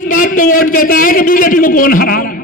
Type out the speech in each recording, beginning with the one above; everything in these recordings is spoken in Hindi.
बात पे वोट देता है कि बीजेपी को कौन हरा रहा है।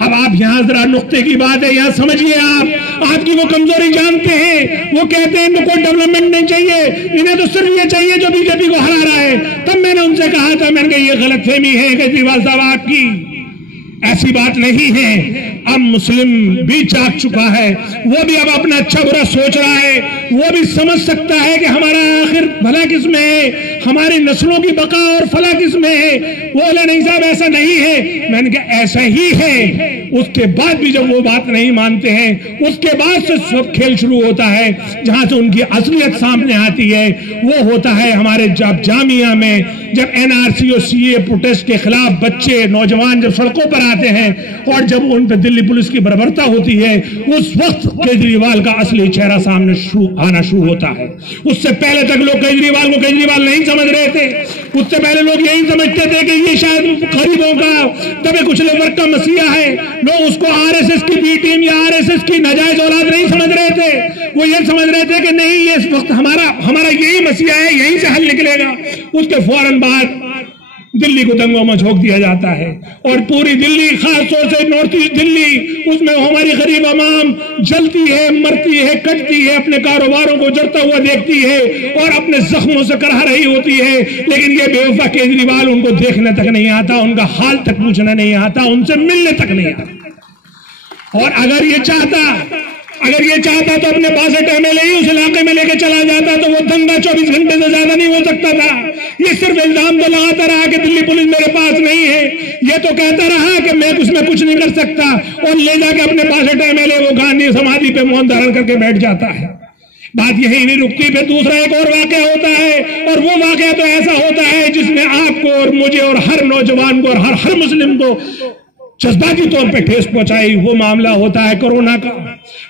अब आप यहां जरा नुक्ते की बात है, यहां समझिए, आप आपकी वो कमजोरी जानते हैं। वो कहते हैं इनको डेवलपमेंट नहीं चाहिए, इन्हें तो सिर्फ ये चाहिए जो बीजेपी को हरा रहा है। तब मैंने उनसे कहा था, मैंने कहा ये गलतफहमी है केजरीवाल साहब आपकी, ऐसी बात नहीं है। अब मुस्लिम भी जाग चुका है, वो भी अब अपना अच्छा बुरा सोच रहा है, वो भी समझ सकता है कि हमारा आखिर भला किसमें है, हमारी नस्लों की बका और फला किसमें है। वो बोले नहीं साहब ऐसा नहीं है। मैंने कहा ऐसा ही है। उसके बाद भी जब वो बात नहीं मानते हैं, उसके बाद से सब खेल शुरू होता है। जहां से उनकी असलियत सामने आती है वो होता है हमारे जब जामिया में, जब एनआरसी और सीए प्रोटेस्ट के खिलाफ बच्चे नौजवान जब सड़कों पर आते हैं और जब उन पर दिल्ली पुलिस की बर्बरता होती है, उस वक्त केजरीवाल का असली चेहरा सामने आना शुरू होता है। उससे पहले तक लोग केजरीवाल को केजरीवाल नहीं समझ रहे थे। उससे पहले लोग यही समझते थे कि ये शायद गरीबों का दबे कुचले वर्ग का मसीहा है। लोग उसको आरएसएस की बी टीम या आरएसएस की नाजायज औलाद नहीं समझ रहे थे। वो ये समझ रहे थे कि नहीं ये इस वक्त हमारा यही मसीहा है, यहीं से हल निकलेगा। उसके फौरन बाद दिल्ली को दंगों में झोंक दिया जाता है और पूरी दिल्ली, खासतौर से नॉर्थ ईस्ट दिल्ली, उसमें हमारी गरीब आवाम जलती है, मरती है, कटती है, अपने कारोबारों को जलता हुआ देखती है और अपने जख्मों से करहा रही होती है। लेकिन ये बेवफा केजरीवाल उनको देखने तक नहीं आता, उनका हाल तक पूछना नहीं आता, उनसे मिलने तक नहीं आता। और अगर ये चाहता तो अपने 62 एमएलए ही उस इलाके में लेके चला जाता, तो वो दंगा 24 घंटे से ज्यादा नहीं हो सकता था। ये सिर्फ इल्जाम तो लगाता रहा कि दिल्ली पुलिस मेरे पास नहीं है, ये तो कहता रहा कि मैं उसमें कुछ नहीं कर सकता, और ले जाके अपने 62 एमएलए वो गांधी समाधि पे मौन धारण करके बैठ जाता है। बात यही नहीं रुकती, फिर दूसरा एक और वाकया होता है, और वो वाकया तो ऐसा होता है जिसमें आपको और मुझे और हर नौजवान को और हर मुस्लिम को जज्बाती तौर पे ठेस पहुंचाई। वो मामला होता है कोरोना का।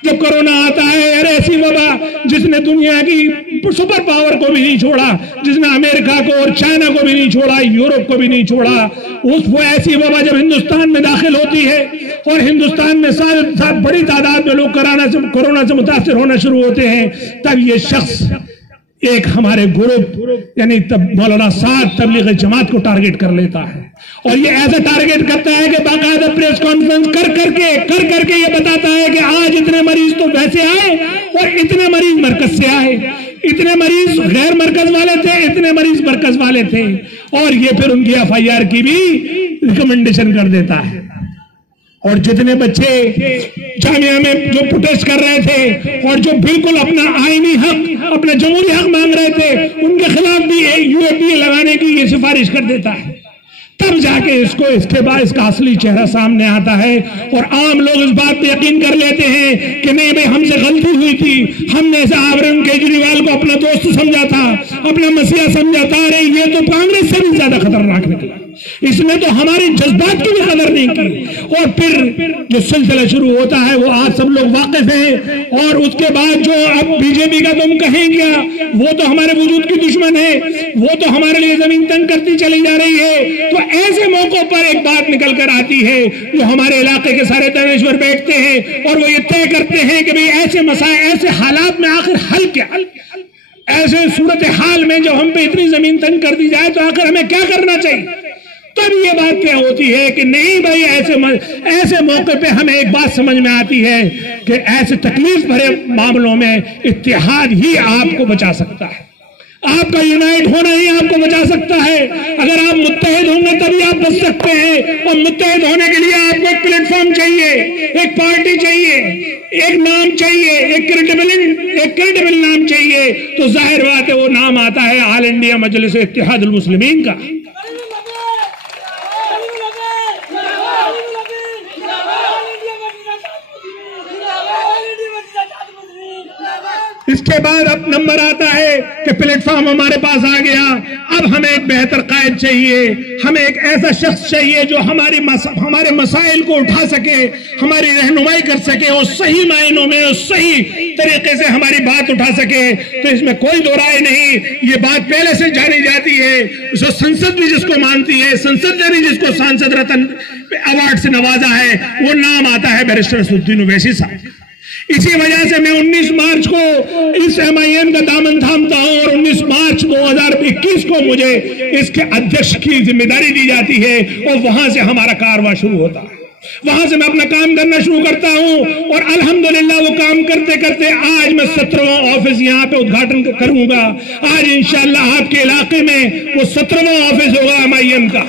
जब कोरोना आता है, अरे ऐसी वबा जिसने दुनिया की सुपर पावर को भी नहीं छोड़ा, जिसने अमेरिका को और चाइना को भी नहीं छोड़ा, यूरोप को भी नहीं छोड़ा, वो ऐसी वबा जब हिंदुस्तान में दाखिल होती है और हिंदुस्तान में बड़ी तादाद में लोग कोरोना से मुतासिर होना शुरू होते हैं, तब ये शख्स एक हमारे ग्रुप यानी मौलाना साद तबलीग जमात को टारगेट कर लेता है। और ये ऐसा टारगेट करता है कि बाकायदा प्रेस कॉन्फ्रेंस कर करके ये बताता है कि आज इतने मरीज तो वैसे आए और इतने मरीज मरकज से आए, इतने मरीज गैर मरकज वाले थे, इतने मरीज मरकज वाले थे। और ये फिर उनकी एफआईआर की भी रिकमेंडेशन कर देता है। और जितने बच्चे जामिया में जो प्रोटेस्ट कर रहे थे और जो बिल्कुल अपना आईनी हक, अपना जमहूरी हक मांग रहे थे, उनके खिलाफ भी यूएपीए लगाने की ये सिफारिश कर देता है। तब जाके इसके बाद इसका असली चेहरा सामने आता है और आम लोग इस बात पे यकीन कर लेते हैं कि नहीं भाई हमसे गलती हुई थी, हमने अरविंद केजरीवाल को अपना दोस्त समझा था, अपना मसीहा समझा था। अरे ये तो कांग्रेस से भी ज्यादा खतरनाक निकला, इसने तो हमारे जज्बात की भी कदर नहीं की। और फिर जो सिलसिला शुरू होता है वो आज सब लोग वाकिफ हैं। और उसके बाद जो अब बीजेपी का तुम कहें क्या, वो तो हमारे वजूद की दुश्मन है, वो तो हमारे लिए जमीन तंग करती चली जा रही है। तो ऐसे मौकों पर एक बात निकल कर आती है, जो हमारे इलाके के सारे दानिश्वर बैठते हैं और वो ये तय करते हैं कि भाई ऐसे मसाइल, ऐसे हालात में आखिर हल क्या, ऐसे सूरत हाल में जब हम पे इतनी जमीन तंग कर दी जाए तो आखिर हमें क्या करना चाहिए। तब ये बात क्या होती है कि नहीं भाई ऐसे मौके पे हमें एक बात समझ में आती है कि ऐसे तकलीफ भरे मामलों में इत्तेहाद ही आपको बचा सकता है, आपका यूनाइट होना ही आपको बचा सकता है। अगर आप मुत्तहिद होंगे तभी आप बच सकते हैं। और मुत्तहिद होने के लिए आपको एक प्लेटफॉर्म चाहिए, एक पार्टी चाहिए, एक नाम चाहिए, एक क्रेडिबल नाम चाहिए। तो जाहिर बात है वो नाम आता है ऑल इंडिया मजलिस इत्तेहादुल मुस्लिमीन का। इसके बाद अब नंबर आता है कि प्लेटफॉर्म हमारे पास आ गया, अब हमें एक बेहतर कायद चाहिए, हमें एक ऐसा शख्स चाहिए जो हमारे मसाइल को उठा सके, हमारी रहनुमाई कर सके और सही मायनों में और सही तरीके से हमारी बात उठा सके। तो इसमें कोई दो राय नहीं, ये बात पहले से जानी जाती है। जो संसद भी जिसको मानती है, संसद ने भी जिसको सांसद रत्न अवार्ड से नवाजा है, वो नाम आता है बैरिस्टर असदुद्दीन ओवैसी साहब। इसी वजह से मैं 19 मार्च को इस MIM का दामन थामता हूं और 19 मार्च 2021 को मुझे इसके अध्यक्ष की जिम्मेदारी दी जाती है और वहां से हमारा कारवां शुरू होता है। वहां से मैं अपना काम करना शुरू करता हूं और अल्हम्दुलिल्लाह वो काम करते करते आज मैं 17वां ऑफिस यहां पे उद्घाटन करूंगा। आज इंशाअल्लाह आपके इलाके में वो 17वां ऑफिस होगा MIM का।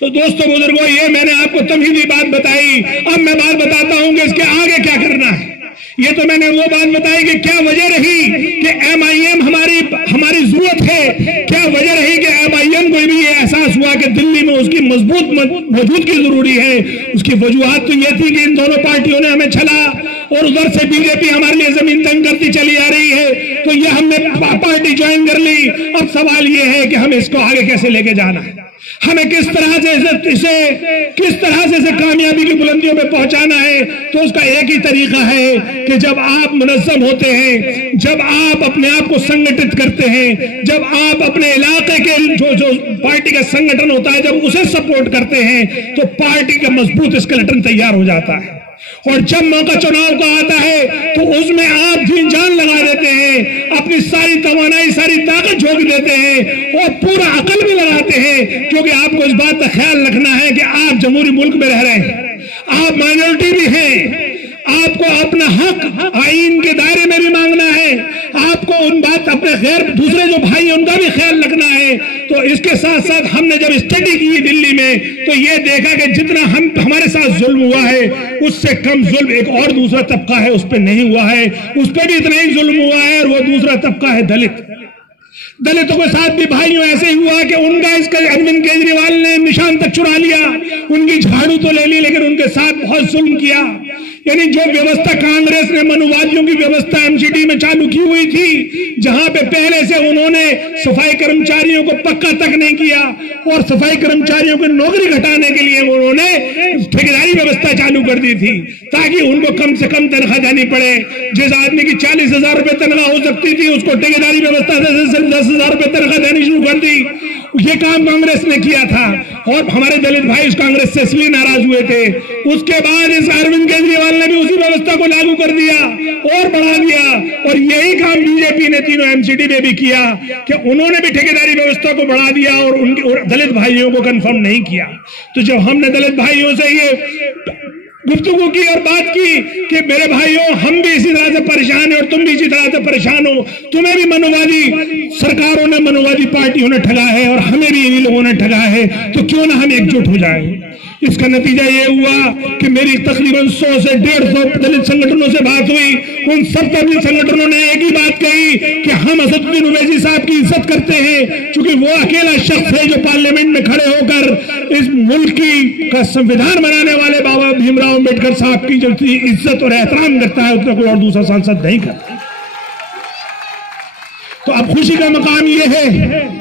तो दोस्तों बुजुर्गों, ये मैंने आपको तमहीदी बात बताई। अब मैं बात बताता हूं कि इसके आगे क्या करना है। ये तो मैंने वो बात बताई कि क्या वजह रही कि MIM हमारी जरूरत है, क्या वजह रही कि MIM को भी ये एहसास हुआ कि दिल्ली में उसकी मजबूत मौजूदगी जरूरी है। उसकी वजूहत तो ये थी कि इन दोनों पार्टियों ने हमें छला और उधर से बीजेपी हमारे लिए जमीन तंग करती चली आ रही है, तो ये हमने पार्टी ज्वाइन कर ली। अब सवाल ये है कि हमें इसको आगे कैसे लेके जाना है, हमें किस तरह से इसे कामयाबी की बुलंदियों में पहुंचाना है। तो उसका एक ही तरीका है कि जब आप मुनज़्ज़म होते हैं, जब आप अपने आप को संगठित करते हैं, जब आप अपने इलाके के जो पार्टी का संगठन होता है जब उसे सपोर्ट करते हैं, तो पार्टी का मजबूत स्केलेटन तैयार हो जाता है। और जब मौका चुनाव का आता है तो उसमें आप जीन जान लगा देते हैं, अपनी सारी तवानाई सारी ताकत झोंक देते हैं और पूरा अकल भी लगाते हैं, क्योंकि आपको इस बात का ख्याल रखना है कि आप जमहूरी मुल्क में रह रहे हैं, आप माइनॉरिटी भी हैं, आपको अपना हक आईन के दायरे में भी मांगना है, आपको उन बात अपने गैर दूसरे जो भाई हैं उनका भी ख्याल रखना है। तो इसके साथ साथ हमने जब स्टडी की दिल्ली में तो ये देखा कि जितना हमारे साथ जुल्म हुआ है उससे कम जुल्म एक और दूसरा तबका है उस पर नहीं हुआ है, उस पर भी इतना ही जुल्म हुआ है और वो दूसरा तबका है दलितों के साथ भी भाइयों ऐसे ही हुआ कि उनका इसका अरविंद केजरीवाल ने निशान तक चुरा लिया, उनकी झाड़ू तो ले ली लेकिन उनके साथ बहुत जुल्म किया। यानी जो व्यवस्था कांग्रेस ने मनुवादियों की व्यवस्था MCD में चालू की हुई थी, जहां पे पहले से उन्होंने सफाई कर्मचारियों को पक्का तक नहीं किया और सफाई कर्मचारियों की नौकरी घटाने के लिए उन्होंने ठेकेदारी व्यवस्था चालू कर दी थी ताकि उनको कम से कम तनख्वाह देनी पड़े। जिस आदमी की 40,000 रुपए तनख्वाह हो सकती थी उसको ठेकेदारी व्यवस्था से 10,000 रुपए तनख्वाह देनी शुरू कर दी। ये काम कांग्रेस ने किया था और हमारे दलित भाई इस कांग्रेस से इसलिए नाराज हुए थे। उसके बाद इस अरविंद केजरीवाल ने भी उसी व्यवस्था को लागू कर दिया और बढ़ा दिया और यही काम बीजेपी ने तीनों MCD में भी किया कि उन्होंने भी ठेकेदारी व्यवस्था को बढ़ा दिया और उनके दलित भाइयों को कंफर्म नहीं किया। तो जब हमने दलित भाइयों से ये गुफ्तगू की और बात की कि मेरे भाइयों हम भी इसी तरह से परेशान हैं और तुम भी इसी तरह से परेशान हो, तुम्हें भी मनोवादी सरकारों ने मनोवादी पार्टियों ने ठगा है और हमें भी इन्हीं लोगों ने ठगा है, तो क्यों ना हम एकजुट हो जाएं। इसका नतीजा ये हुआ कि मेरी तकरीबन 100 से 150 दलित संगठनों से बात हुई। उन सब दलित संगठनों ने एक ही बात कही कि हम असदुद्दीन ओवैसी साहब की इज्जत करते हैं, क्योंकि वो अकेला शख्स है जो पार्लियामेंट में खड़े होकर इस मुल्क का संविधान बनाने वाले बाबा भीमराव अम्बेडकर साहब की जो इज्जत और एहतराम करता है उतना कोई और दूसरा सांसद नहीं करता। तो अब खुशी का मकाम ये है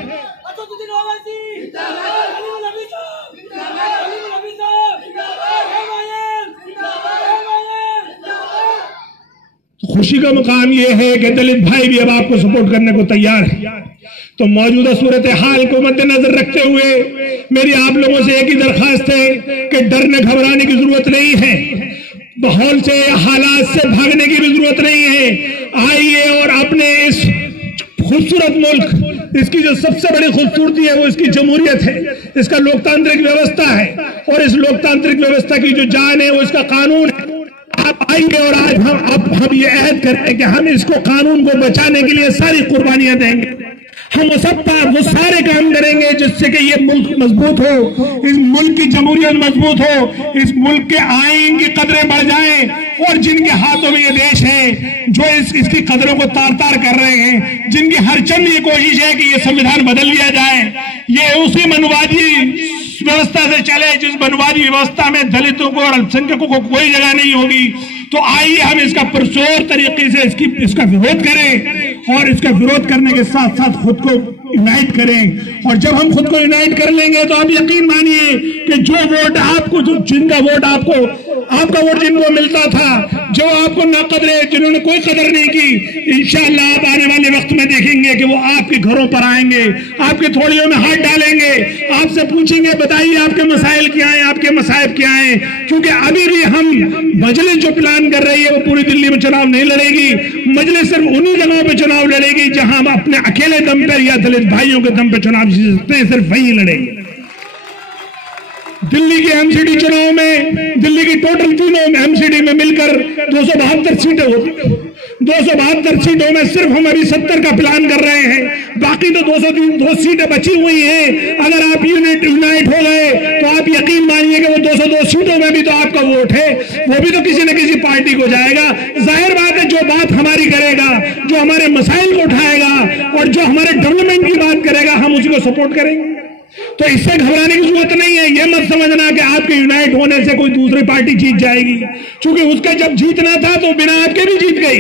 खुशी का मुकाम यह है कि दलित भाई भी अब आपको सपोर्ट करने को तैयार है। तो मौजूदा सूरत हाल को मद्देनजर रखते हुए मेरी आप लोगों से एक ही दरखास्त है कि डरने घबराने की जरूरत नहीं है, माहौल से हालात से भागने की भी जरूरत नहीं है। आइए और अपने इस खूबसूरत मुल्क, इसकी जो सबसे बड़ी खूबसूरती है वो इसकी जमहूरियत है, इसका लोकतांत्रिक व्यवस्था है और इस लोकतांत्रिक व्यवस्था की जो जान है वो इसका कानून है। आप आएंगे और आज हम ये अहद करें कि हम इसको कानून को बचाने के लिए सारी कुर्बानियां देंगे, हम वो सारे काम करेंगे जिससे कि ये मुल्क मजबूत हो, इस मुल्क की जमहूरियत मजबूत हो, इस मुल्क के आईन की कदरें बढ़ जाएं और जिनके हाथों में ये देश है जो इसकी कदरों को तार तार कर रहे हैं, जिनकी हर चंद ये कोशिश है कि ये संविधान बदल लिया जाए, ये उसी मनवादी व्यवस्था से चले जिस मनवादी व्यवस्था में दलितों को और अल्पसंख्यकों को कोई जगह नहीं होगी। तो आइए हम इसका पुरजोर तरीके से इसका विरोध करें और इसका विरोध करने के साथ साथ खुद को यूनाइट करें। और जब हम खुद को यूनाइट कर लेंगे तो आप यकीन मानिए कि जो वोट आपको, जिनका वोट आपका वोट जिनको मिलता था, जो आपको ना कदरे, जिन्होंने कोई कदर नहीं की, इंशाअल्लाह आप आने वाले वक्त में देखेंगे कि वो आपके घरों पर आएंगे, आपके थोड़ियों में हाथ डालेंगे, आपसे पूछेंगे बताइए आपके मसाइल क्या हैं, आपके मसाइब क्या हैं। क्योंकि अभी भी हम मजलिस जो प्लान कर रही है वो पूरी दिल्ली में चुनाव नहीं लड़ेगी। मजलिस सिर्फ उन्हीं जगहों पर चुनाव लड़ेगी जहां हम अपने अकेले दम पर या दलित भाइयों के दम पर चुनाव जीत सकते हैं, सिर्फ वहीं लड़ेंगे। दिल्ली के एमसीडी चुनाव में, दिल्ली की टोटल तीनों एमसीडी में मिलकर 272 सीटें होती। 272 सीटों में सिर्फ हम अभी 70 का प्लान कर रहे हैं, बाकी तो 202 सीटें बची हुई हैं। अगर आप यूनाइट हो गए तो आप यकीन मानिए कि वो 202 सीटों में भी तो आपका वोट है, वो भी तो किसी न किसी पार्टी को जाएगा। जाहिर बात है, जो बात हमारी करेगा, जो हमारे मसाइल को उठाएगा और जो हमारे डेवलपमेंट की बात करेगा, हम उसी को सपोर्ट करेंगे। तो इससे घबराने की जरूरत नहीं है। ये मत समझना कि आपके यूनाइट होने से कोई दूसरी पार्टी जीत जाएगी, क्योंकि उसका जब जीतना था तो बिना आपके भी जीत गई।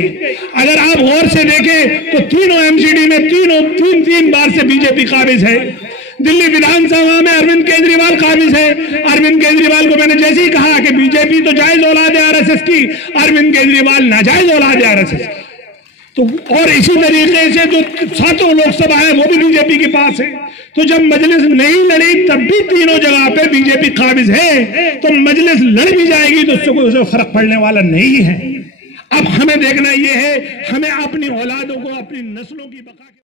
अगर आप गौर से देखें तो तीनों एमसीडी में तीन बार से बीजेपी काबिज है। दिल्ली विधानसभा में अरविंद केजरीवाल काबिज है। अरविंद केजरीवाल को मैंने जैसे ही कहा कि बीजेपी तो जायज औलाद है आरएसएस की, अरविंद केजरीवाल नाजायज औलाद है आरएसएस की। तो और इसी तरीके से जो 7 लोकसभा है वो भी बीजेपी के पास है। तो जब मजलिस नहीं लड़ी तब भी तीनों जगह पे बीजेपी काबिज है, तो मजलिस लड़ भी जाएगी तो उससे कोई फर्क पड़ने वाला नहीं है। अब हमें देखना यह है, हमें अपनी औलादों को, अपनी नस्लों की बका